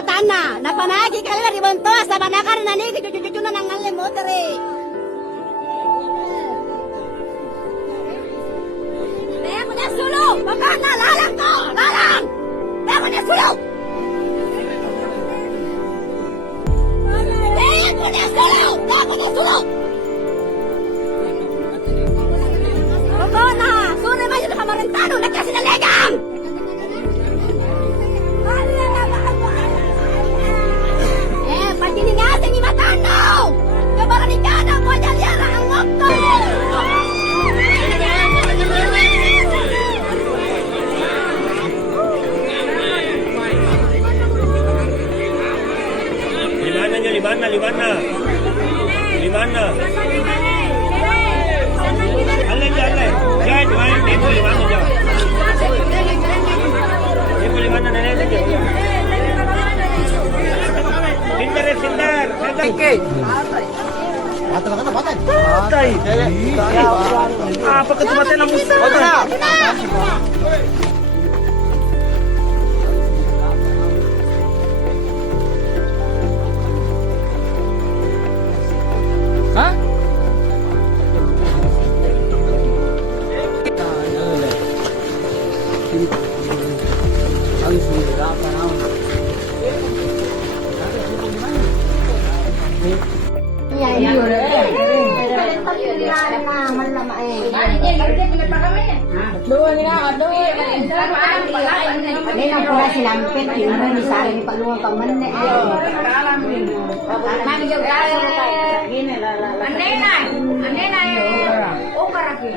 matana. Napanagi ka nila ribonto sa manakar na ni cucu na nang motere. Kaya ko na sulong! Baka na lalang ko! Lalang! Kaya ko na sulong! Kaya ko na sulong! Kaya ko na sulong! Baka na! Suri ba yun kamarentano? Nagkasinalegang! Pagkinigasin ni Matano! Kabaranikana mo dyan yara ang wakto! Limana nyo, limana. Alay dyan, alay. Dyan, tempo limana dyan. Tempo limana na nila dyan. Sindar. Okay. Patay. Pagka tumatay ng musa. Ha? Ang sila pa na. Anday na. Oh, karaki.